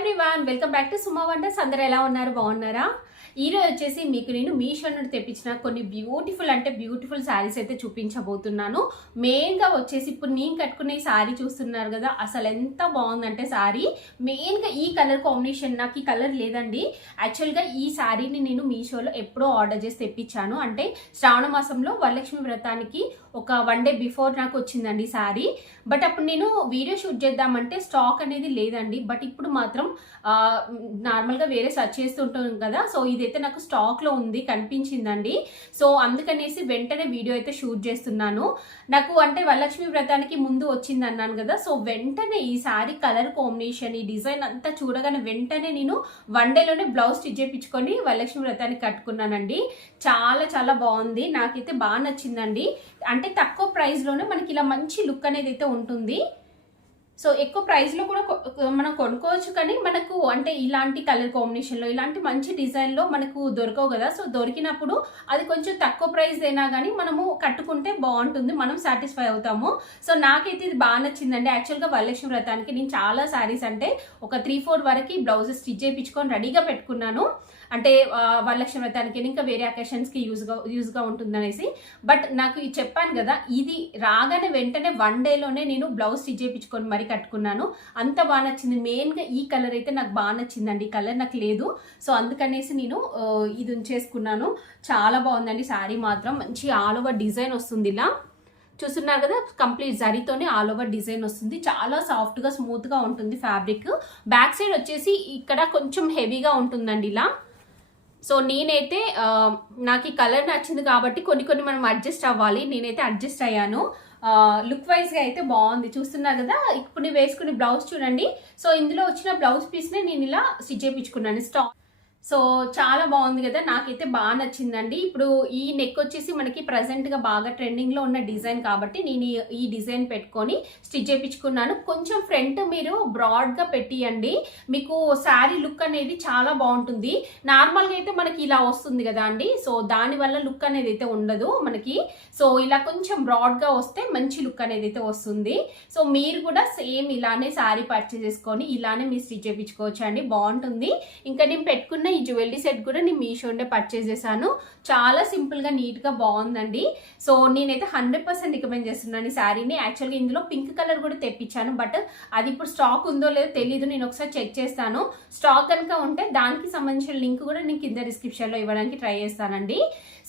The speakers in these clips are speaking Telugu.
Everyone welcome back to Suma వంటర్స్ అందరూ ఎలా ఉన్నారు? బాగున్నారా? ఈ రోజు వచ్చేసి మీకు నేను మీషో నుండి తెప్పించిన కొన్ని బ్యూటిఫుల్ అంటే బ్యూటిఫుల్ శారీస్ అయితే చూపించబోతున్నాను. మెయిన్గా వచ్చేసి ఇప్పుడు నేను కట్టుకునే శారీ చూస్తున్నారు కదా అసలు ఎంత బాగుందంటే శారీ మెయిన్గా ఈ కలర్ కాంబినేషన్ నాకు ఈ కలర్ లేదండి. యాక్చువల్గా ఈ శారీని నేను మీషోలో ఎప్పుడో ఆర్డర్ చేసి తెప్పించాను. అంటే శ్రావణ మాసంలో వరలక్ష్మి వ్రతానికి ఒక వన్ డే బిఫోర్ నాకు వచ్చిందండి శారీ బట్ అప్పుడు నేను వీడియో షూట్ చేద్దామంటే స్టాక్ అనేది లేదండి. బట్ ఇప్పుడు మాత్రం నార్మల్గా వేరే సెర్చ్ చేస్తుంటాం కదా సో ఇదైతే నాకు స్టాక్లో ఉంది కనిపించిందండి. సో అందుకనేసి వెంటనే వీడియో అయితే షూట్ చేస్తున్నాను. నాకు అంటే వరలక్ష్మి వ్రతానికి ముందు వచ్చింది అన్నాను కదా సో వెంటనే ఈ శారీ కలర్ కాంబినేషన్ ఈ డిజైన్ అంతా చూడగానే వెంటనే నేను వన్ డేలోనే బ్లౌజ్ స్టిచ్ చేయించుకొని వరలక్ష్మి వ్రతానికి కట్టుకున్నానండి. చాలా చాలా బాగుంది. నాకైతే బాగా నచ్చిందండి. అంటే తక్కువ ప్రైస్లోనే మనకి ఇలా మంచి లుక్ అనేది అయితే ఉంటుంది. సో ఎక్కువ ప్రైస్లో కూడా కొ- మనం కొనుక్కోవచ్చు కానీ మనకు అంటే ఇలాంటి కలర్ కాంబినేషన్లో ఇలాంటి మంచి డిజైన్లో మనకు దొరకవు కదా. సో దొరికినప్పుడు అది కొంచెం తక్కువ ప్రైస్ అయినా కానీ మనము కట్టుకుంటే బాగుంటుంది మనం సాటిస్ఫై అవుతాము. సో నాకైతే ఇది బాగా నచ్చిందండి. యాక్చువల్గా వరలక్ష్మి వ్రతానికి నేను చాలా శారీస్ అంటే ఒక త్రీ ఫోర్ వరకు బ్లౌజెస్ స్టిచ్ చేయించుకొని రెడీగా పెట్టుకున్నాను. అంటే వరలక్ష్మి వ్రతానికి ఇంకా వేరే అకేషన్స్కి యూజ్గా యూజ్గా ఉంటుందనేసి. బట్ నాకు ఇది చెప్పాను కదా ఇది రాగానే వెంటనే వన్ డేలోనే నేను బ్లౌజ్ స్టిచ్ చేయించుకొని మరీ కట్టుకున్నాను. అంత బాగా నచ్చింది. మెయిన్గా ఈ కలర్ అయితే నాకు బాగా నచ్చిందండి. ఈ కలర్ నాకు లేదు. సో అందుకనేసి నేను ఇది ఉంచేసుకున్నాను. చాలా బాగుందండి శారీ మాత్రం. మంచి ఆల్ ఓవర్ డిజైన్ వస్తుంది ఇలా. చూస్తున్నారు కదా కంప్లీట్ జరీతోనే ఆల్ ఓవర్ డిజైన్ వస్తుంది. చాలా సాఫ్ట్గా స్మూత్గా ఉంటుంది ఫ్యాబ్రిక్. బ్యాక్ సైడ్ వచ్చేసి ఇక్కడ కొంచెం హెవీగా ఉంటుందండి ఇలా. సో నేనైతే నాకు ఈ కలర్ నచ్చింది కాబట్టి కొన్ని కొన్ని మనం అడ్జస్ట్ అవ్వాలి. నేనైతే అడ్జస్ట్ అయ్యాను. లుక్ వైజ్గా అయితే బాగుంది. చూస్తున్నారు కదా ఇప్పుడు నేను వేసుకునే బ్లౌజ్ చూడండి. సో ఇందులో వచ్చిన బ్లౌజ్ పీస్నే నేను ఇలా స్టిచ్ చేయించుకున్నాను. స్టాక్ సో చాలా బాగుంది కదా. నాకైతే బాగా నచ్చిందండి. ఇప్పుడు ఈ నెక్ వచ్చేసి మనకి ప్రజెంట్గా బాగా ట్రెండింగ్లో ఉన్న డిజైన్ కాబట్టి నేను ఈ- డిజైన్ పెట్టుకొని స్టిచ్ చేయించుకున్నాను. కొంచెం ఫ్రంట్ మీరు బ్రాడ్గా పెట్టియండి. మీకు శారీ లుక్ అనేది చాలా బాగుంటుంది. నార్మల్గా అయితే మనకి ఇలా వస్తుంది కదా అండి. సో దానివల్ల లుక్ అనేది అయితే ఉండదు మనకి. సో ఇలా కొంచెం బ్రాడ్గా వస్తే మంచి లుక్ అనేది అయితే వస్తుంది. సో మీరు కూడా సేమ్ ఇలానే శారీ పర్చేస్ చేసుకొని ఇలానే మీరు స్టిచ్ చేయించుకోవచ్చు అండి బాగుంటుంది. ఇంకా నేను పెట్టుకున్న ఈ జ్యువెలరీ సెట్ కూడా నేను మీషోనే పర్చేస్ చేశాను. చాలా సింపుల్గా నీట్గా బాగుందండి. సో నేనైతే హండ్రెడ్ పర్సెంట్ రికమెండ్ చేస్తున్నాను ఈ శారీని యాక్చువల్గా ఇందులో పింక్ కలర్ కూడా తెప్పించాను బట్ అది ఇప్పుడు స్టాక్ ఉందో లేదో తెలియదు నేను ఒకసారి చెక్ చేస్తాను. స్టాక్ కనుక ఉంటే దానికి సంబంధించిన లింక్ కూడా నేను కింద డిస్క్రిప్షన్లో ఇవ్వడానికి ట్రై చేస్తానండి.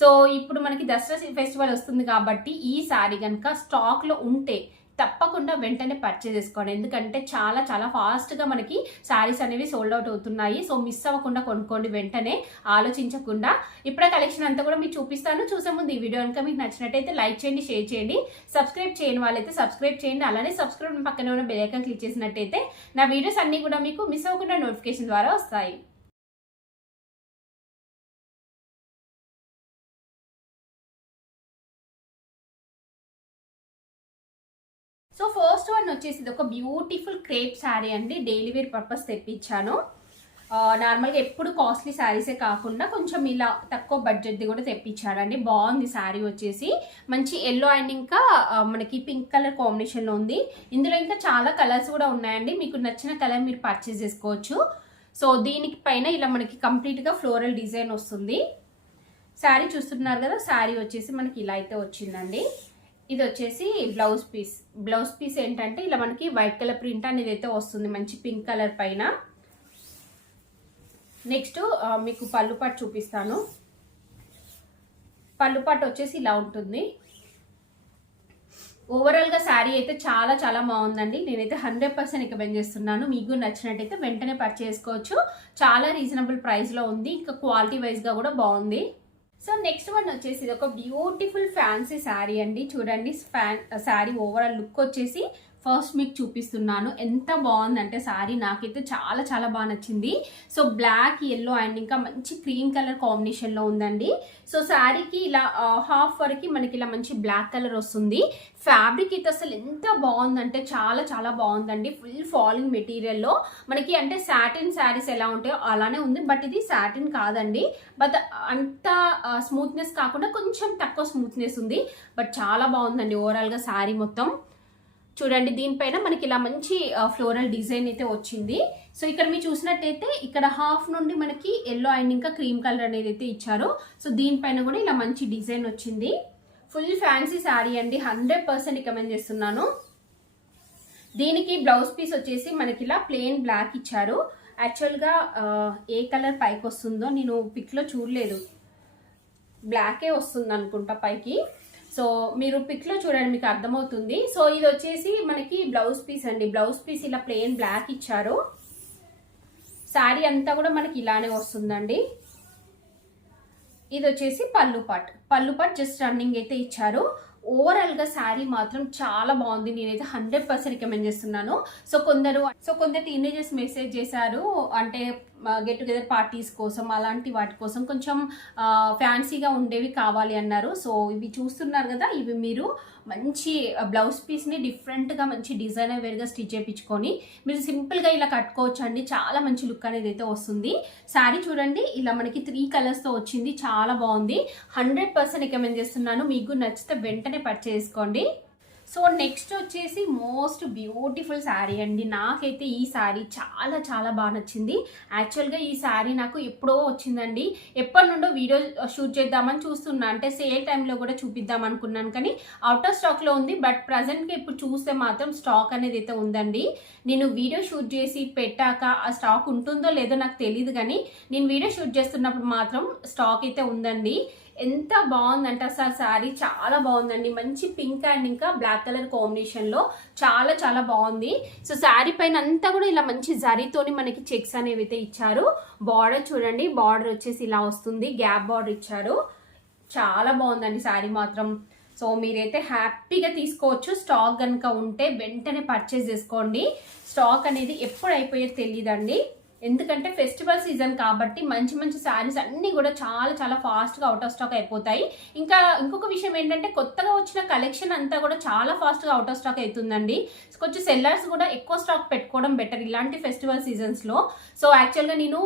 సో ఇప్పుడు మనకి దసరా ఫెస్టివల్ వస్తుంది కాబట్టి ఈ శారీ కనుక స్టాక్లో ఉంటే తప్పకుండా వెంటనే పర్చేజ్ చేసుకోండి. ఎందుకంటే చాలా చాలా ఫాస్ట్గా మనకి శారీస్ అనేవి సోల్డ్ అవుట్ అవుతున్నాయి. సో మిస్ అవ్వకుండా కొనుక్కోండి వెంటనే. ఆలోచించకుండా. ఇప్పుడే కలెక్షన్ అంతా కూడా మీకు చూపిస్తాను. చూసే ముందు ఈ వీడియో కనుక మీకు నచ్చినట్టయితే లైక్ చేయండి షేర్ చేయండి. సబ్స్క్రైబ్ చేయని వాళ్ళైతే సబ్స్క్రైబ్ చేయండి. అలానే సబ్స్క్రైబ్ పక్కనే ఉన్న బెల్ ఐకాన్ క్లిక్ చేసినట్టయితే నా వీడియోస్ అన్నీ కూడా మీకు మిస్ అవ్వకుండా నోటిఫికేషన్ ద్వారా వస్తాయి. వచ్చేసి ఇది ఒక బ్యూటిఫుల్ క్రేప్ శారీ అండి. డైలీ వేర్ పర్పస్ తెప్పించాను. నార్మల్గా ఎప్పుడు కాస్ట్లీ శారీసే కాకుండా కొంచెం ఇలా తక్కువ బడ్జెట్ది కూడా తెప్పించాడండి బాగుంది శారీ వచ్చేసి. మంచి ఎల్లో అండ్ ఇంకా మనకి పింక్ కలర్ కాంబినేషన్లో ఉంది. ఇందులో ఇంకా చాలా కలర్స్ కూడా ఉన్నాయండి. మీకు నచ్చిన కలర్ మీరు పర్చేస్ చేసుకోవచ్చు. సో దీనికి పైన ఇలా మనకి కంప్లీట్గా ఫ్లోరల్ డిజైన్ వస్తుంది. శారీ చూస్తున్నారు కదా శారీ వచ్చేసి మనకి ఇలా అయితే వచ్చిందండి. ఇది వచ్చేసి బ్లౌజ్ పీస్. బ్లౌజ్ పీస్ ఏంటంటే ఇలా మనకి వైట్ కలర్ ప్రింట్ అనేది అయితే వస్తుంది. మంచి పింక్ కలర్ పైన. నెక్స్ట్ మీకు పళ్ళు పాటు చూపిస్తాను. పళ్ళు పాటు వచ్చేసి ఇలా ఉంటుంది. ఓవరాల్గా శారీ అయితే చాలా చాలా బాగుందండి. నేనైతే హండ్రెడ్ పర్సెంట్ రికమెండ్ చేస్తున్నాను. మీకు నచ్చినట్టయితే వెంటనే పర్చేసుకోవచ్చు చాలా రీజనబుల్ ప్రైస్లో ఉంది. ఇంకా క్వాలిటీ వైజ్గా కూడా బాగుంది. సో నెక్స్ట్ వన్ వచ్చేసి ఇది ఒక బ్యూటిఫుల్ ఫ్యాన్సీ శారీ అండి. చూడండి ఫ్యాన్ శారీ ఓవరాల్ లుక్ వచ్చేసి ఫస్ట్ మీకు చూపిస్తున్నాను. ఎంత బాగుందంటే శారీ నాకైతే చాలా చాలా బాగా నచ్చింది. సో బ్లాక్ ఎల్లో అండ్ ఇంకా మంచి క్రీమ్ కలర్ కాంబినేషన్లో ఉందండి. సో శారీకి ఇలా హాఫ్ వరకు మనకి ఇలా మంచి బ్లాక్ కలర్ వస్తుంది. ఫ్యాబ్రిక్ అయితే అసలు ఎంత బాగుందంటే చాలా చాలా బాగుందండి. ఫుల్ ఫాలింగ్ మెటీరియల్లో మనకి అంటే సాటిన్ శారీస్ ఎలా ఉంటాయో అలానే ఉంది. బట్ ఇది సాటిన్ కాదండి. బట్ అంత స్మూత్నెస్ కాకుండా కొంచెం తక్కువ స్మూత్నెస్ ఉంది. బట్ చాలా బాగుందండి. ఓవరాల్గా శారీ మొత్తం. చూడండి దీనిపైన మనకి ఇలా మంచి ఫ్లోరల్ డిజైన్ అయితే వచ్చింది. సో ఇక్కడ మీరు చూసినట్టయితే ఇక్కడ హాఫ్ నుండి మనకి ఎల్లో అండ్ ఇంకా క్రీమ్ కలర్ అనేది అయితే ఇచ్చారు. సో దీనిపైన కూడా ఇలా మంచి డిజైన్ వచ్చింది. ఫుల్ ఫ్యాన్సీ శారీ అండి. హండ్రెడ్ పర్సెంట్ రికమెండ్ చేస్తున్నాను. దీనికి బ్లౌజ్ పీస్ వచ్చేసి మనకి ఇలా ప్లెయిన్ బ్లాక్ ఇచ్చారు. యాక్చువల్గా ఏ కలర్ పైకి వస్తుందో నేను పిక్లో చూడలేదు. బ్లాకే వస్తుంది అనుకుంటా పైకి. సో మీరు పిక్లో చూడండి మీకు అర్థమవుతుంది. సో ఇది వచ్చేసి మనకి బ్లౌజ్ పీస్ అండి. బ్లౌజ్ పీస్ ఇలా ప్లెయిన్ బ్లాక్ ఇచ్చారు. శారీ అంతా కూడా మనకి ఇలానే వస్తుందండి. ఇది వచ్చేసి పళ్ళు పాట్. పళ్ళు పాట్ జస్ట్ రన్నింగ్ అయితే ఇచ్చారు. ఓవరాల్గా శారీ మాత్రం చాలా బాగుంది. నేనైతే హండ్రెడ్ పర్సెంట్ రికమెండ్ చేస్తున్నాను. సో కొందరు సో కొందరు టీనేజర్స్ మెసేజ్ చేశారు. అంటే గెట్ టుగెదర్ పార్టీస్ కోసం అలాంటి వాటి కోసం కొంచెం ఫ్యాన్సీగా ఉండేవి కావాలి అన్నారు. సో ఇవి చూస్తున్నారు కదా ఇవి మీరు మంచి బ్లౌజ్ పీస్ని డిఫరెంట్గా మంచి డిజైనర్ వేర్గా స్టిచ్ చేయించుకొని మీరు సింపుల్గా ఇలా కట్టుకోవచ్చు అండి చాలా మంచి లుక్ అనేది అయితే వస్తుంది. శారీ చూడండి ఇలా మనకి త్రీ కలర్స్తో వచ్చింది. చాలా బాగుంది. హండ్రెడ్ పర్సెంట్ రికమెండ్ చేస్తున్నాను. మీకు నచ్చితే వెంటనే పర్చేసుకోండి సో నెక్స్ట్ వచ్చేసి మోస్ట్ బ్యూటిఫుల్ శారీ అండి. నాకైతే ఈ శారీ చాలా చాలా బాగా నచ్చింది. యాక్చువల్గా ఈ శారీ నాకు ఎప్పుడో వచ్చిందండి. ఎప్పటి నుండో వీడియో షూట్ చేద్దామని చూస్తున్నా. అంటే సేల్ టైంలో కూడా చూపిద్దాం అనుకున్నాను కానీ అవుట్ ఆఫ్ స్టాక్లో ఉంది. బట్ ప్రజెంట్గా ఇప్పుడు చూస్తే మాత్రం స్టాక్ అనేది అయితే ఉందండి. నేను వీడియో షూట్ చేసి పెట్టాక ఆ స్టాక్ ఉంటుందో లేదో నాకు తెలియదు కానీ నేను వీడియో షూట్ చేస్తున్నప్పుడు మాత్రం స్టాక్ అయితే ఉందండి. ఎంత బాగుందంటే అసలు శారీ చాలా బాగుందండి. మంచి పింక్ అండ్ ఇంకా బ్లాక్ కలర్ కాంబినేషన్లో చాలా చాలా బాగుంది. సో శారీ పైన అంతా కూడా ఇలా మంచి జరీతోని మనకి చెక్స్ అనేవి అయితే ఇచ్చారు. బార్డర్ చూడండి బార్డర్ వచ్చేసి ఇలా వస్తుంది. గ్యాప్ బార్డర్ ఇచ్చారు. చాలా బాగుందండి శారీ మాత్రం. సో మీరైతే హ్యాపీగా తీసుకోవచ్చు. స్టాక్ కనుక ఉంటే వెంటనే పర్చేస్ చేసుకోండి. స్టాక్ అనేది ఎప్పుడు అయిపోయేది తెలియదండి ఎందుకంటే ఫెస్టివల్ సీజన్ కాబట్టి మంచి మంచి శారీస్ అన్నీ కూడా చాలా చాలా ఫాస్ట్గా అవుట్ ఆఫ్ స్టాక్ అయిపోతాయి. ఇంకా ఇంకొక విషయం ఏంటంటే కొత్తగా వచ్చిన కలెక్షన్ అంతా కూడా చాలా ఫాస్ట్గా అవుట్ ఆఫ్ స్టాక్ అవుతుందండి. కొంచెం సెల్లర్స్ కూడా ఎక్కువ స్టాక్ పెట్టుకోవడం బెటర్ ఇలాంటి ఫెస్టివల్ సీజన్స్లో సో యాక్చువల్గా నేను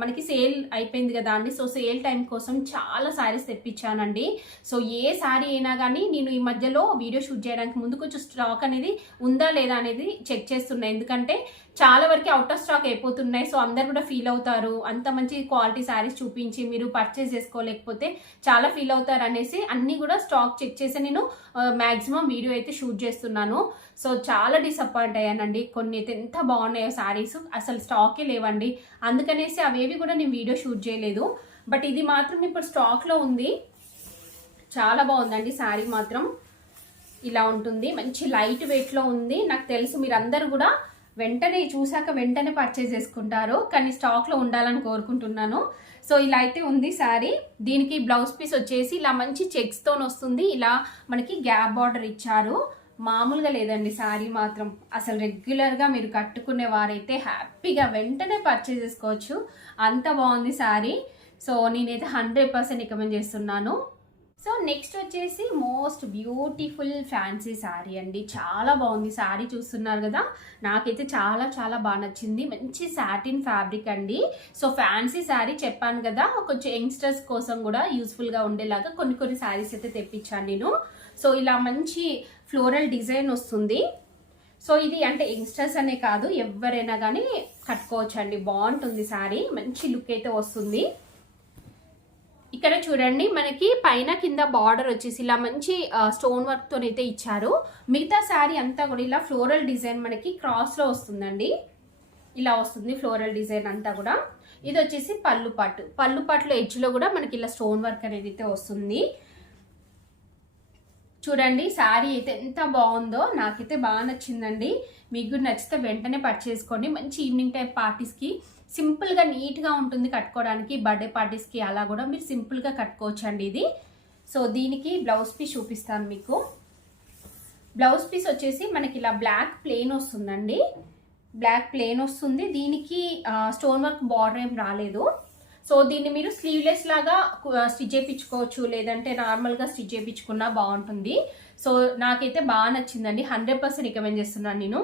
మనకి సేల్ అయిపోయింది కదా అండి. సో సేల్ టైం కోసం చాలా శారీస్ తెప్పించానండి. సో ఏ శారీ అయినా కానీ నేను ఈ మధ్యలో వీడియో షూట్ చేయడానికి ముందు కొంచెం స్టాక్ అనేది ఉందా లేదా అనేది చెక్ చేస్తున్నా. ఎందుకంటే చాలా వరకు అవుట్ ఆఫ్ స్టాక్ అయిపోతున్నాయి. సో అందరు కూడా ఫీల్ అవుతారు. అంత మంచి క్వాలిటీ శారీస్ చూపించి మీరు పర్చేస్ చేసుకోలేకపోతే చాలా ఫీల్ అవుతారు అనేసి అన్నీ కూడా స్టాక్ చెక్ చేసి నేను మ్యాక్సిమం వీడియో అయితే షూట్ చేస్తున్నాను. సో చాలా డిసప్పాయింట్ అయ్యానండి. కొన్ని అయితే ఎంత బాగున్నాయో శారీస్ అసలు స్టాకే లేవండి. అందుకనేసి అవేవి కూడా నేను వీడియో షూట్ చేయలేదు. బట్ ఇది మాత్రం ఇప్పుడు స్టాక్లో ఉంది. చాలా బాగుందండి శారీ మాత్రం. ఇలా ఉంటుంది. మంచి లైట్ వెయిట్లో ఉంది. నాకు తెలుసు మీరు అందరు కూడా వెంటనే చూశాక వెంటనే పర్చేజ్ చేసుకుంటారు. కానీ స్టాక్లో ఉండాలని కోరుకుంటున్నాను. సో ఇలా అయితే ఉంది శారీ దీనికి బ్లౌజ్ పీస్ వచ్చేసి ఇలా మంచి చెక్స్తో వస్తుంది. ఇలా మనకి గ్యాప్ బార్డర్ ఇచ్చారు. మామూలుగా లేదండి శారీ మాత్రం. అసలు రెగ్యులర్గా మీరు కట్టుకునే వారైతే హ్యాపీగా వెంటనే పర్చేజ్ చేసుకోవచ్చు. అంత బాగుంది శారీ సో నేనైతే హండ్రెడ్ పర్సెంట్ రికమెండ్ చేస్తున్నాను. సో నెక్స్ట్ వచ్చేసి మోస్ట్ బ్యూటిఫుల్ ఫ్యాన్సీ శారీ అండి. చాలా బాగుంది. శారీ చూస్తున్నారు కదా? నాకైతే చాలా చాలా బాగా నచ్చింది. మంచి సాటిన్ ఫ్యాబ్రిక్ అండి. సో ఫ్యాన్సీ శారీ చెప్పాను కదా? కొంచెం యంగ్స్టర్స్ కోసం కూడా యూస్ఫుల్గా ఉండేలాగా కొన్ని కొన్ని శారీస్ అయితే తెప్పించాను నేను. సో ఇలా మంచి ఫ్లోరల్ డిజైన్ వస్తుంది. సో ఇది అంటే యంగ్స్టర్స్ అనే కాదు ఎవరైనా కానీ కట్టుకోవచ్చు అండి బాగుంటుంది శారీ మంచి లుక్ అయితే వస్తుంది. ఇక్కడ చూడండి మనకి పైన కింద బార్డర్ వచ్చేసి ఇలా మంచి స్టోన్ వర్క్ అయితే ఇచ్చారు. మిగతా శారీ అంతా కూడా ఇలా ఫ్లోరల్ డిజైన్ మనకి క్రాస్లో వస్తుందండి. ఇలా వస్తుంది ఫ్లోరల్ డిజైన్ అంతా కూడా. ఇది వచ్చేసి పళ్ళు పాటు. పళ్ళు పాటులో ఎడ్జ్లో కూడా మనకి ఇలా స్టోన్ వర్క్ అనేది అయితే వస్తుంది. చూడండి శారీ అయితే ఎంత బాగుందో. నాకైతే బాగా నచ్చిందండి. మీకు నచ్చితే వెంటనే పర్చేసుకోండి మంచి ఈవినింగ్ టైం పార్టీస్కి సింపుల్గా నీట్గా ఉంటుంది కట్టుకోవడానికి. బర్త్డే పార్టీస్కి అలా కూడా మీరు సింపుల్గా కట్టుకోవచ్చు అండి ఇది. సో దీనికి బ్లౌజ్ పీస్ చూపిస్తాను మీకు. బ్లౌజ్ పీస్ వచ్చేసి మనకి ఇలా బ్లాక్ ప్లెయిన్ వస్తుందండి. బ్లాక్ ప్లెయిన్ వస్తుంది. దీనికి స్టోన్ వర్క్ బార్డర్ ఏం రాలేదు. సో దీన్ని మీరు స్లీవ్లెస్ లాగా స్టిచ్ చేయించుకోవచ్చు. లేదంటే నార్మల్గా స్టిచ్ చేయించుకున్నా బాగుంటుంది. సో నాకైతే బాగా నచ్చిందండి. హండ్రెడ్ పర్సెంట్ రికమెండ్ చేస్తున్నాను నేను.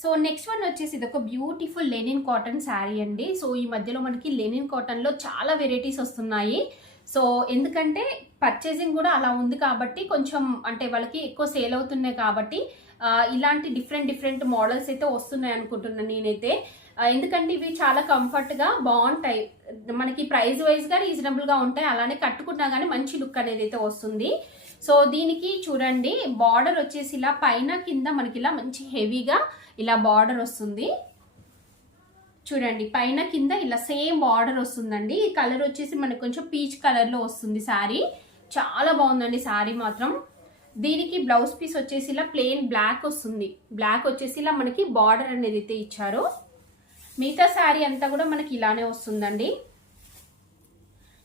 సో నెక్స్ట్ వన్ వచ్చేసి ఇది ఒక బ్యూటిఫుల్ లెనిన్ కాటన్ శారీ అండి. సో ఈ మధ్యలో మనకి లెనిన్ కాటన్లో చాలా వెరైటీస్ వస్తున్నాయి. సో ఎందుకంటే పర్చేసింగ్ కూడా అలా ఉంది కాబట్టి కొంచెం అంటే వాళ్ళకి ఎక్కువ సేల్ అవుతున్నాయి కాబట్టి ఇలాంటి డిఫరెంట్ డిఫరెంట్ మోడల్స్ అయితే వస్తున్నాయి అనుకుంటున్నాను నేనైతే. ఎందుకంటే ఇవి చాలా కంఫర్ట్గా బాగుంటాయి. మనకి ప్రైస్ వైజ్గా రీజనబుల్గా ఉంటాయి. అలానే కట్టుకున్నా కానీ మంచి లుక్ అనేది అయితే వస్తుంది. సో దీనికి చూడండి బార్డర్ వచ్చేసి ఇలా పైన కింద మనకి ఇలా మంచి హెవీగా ఇలా బార్డర్ వస్తుంది. చూడండి పైన కింద ఇలా సేమ్ బార్డర్ వస్తుందండి. ఈ కలర్ వచ్చేసి మనకు కొంచెం పీచ్ కలర్లో వస్తుంది శారీ చాలా బాగుందండి శారీ మాత్రం. దీనికి బ్లౌజ్ పీస్ వచ్చేసి ఇలా ప్లెయిన్ బ్లాక్ వస్తుంది. బ్లాక్ వచ్చేసి ఇలా మనకి బార్డర్ అనేది అయితే ఇచ్చారు. మిగతా శారీ అంతా కూడా మనకి ఇలానే వస్తుందండి.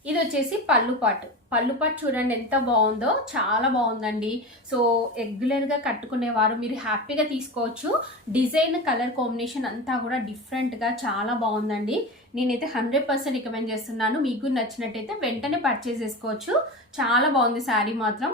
ఇది వచ్చేసి పళ్ళు పాటు. పళ్ళు పాటు చూడండి ఎంత బాగుందో. చాలా బాగుందండి. సో రెగ్యులర్గా కట్టుకునేవారు. మీరు హ్యాపీగా తీసుకోవచ్చు. డిజైన్ కలర్ కాంబినేషన్ అంతా కూడా డిఫరెంట్గా చాలా బాగుందండి. నేనైతే హండ్రెడ్ పర్సెంట్ రికమెండ్ చేస్తున్నాను. మీకు నచ్చినట్టయితే వెంటనే పర్చేస్ చేసుకోవచ్చు. చాలా బాగుంది శారీ మాత్రం.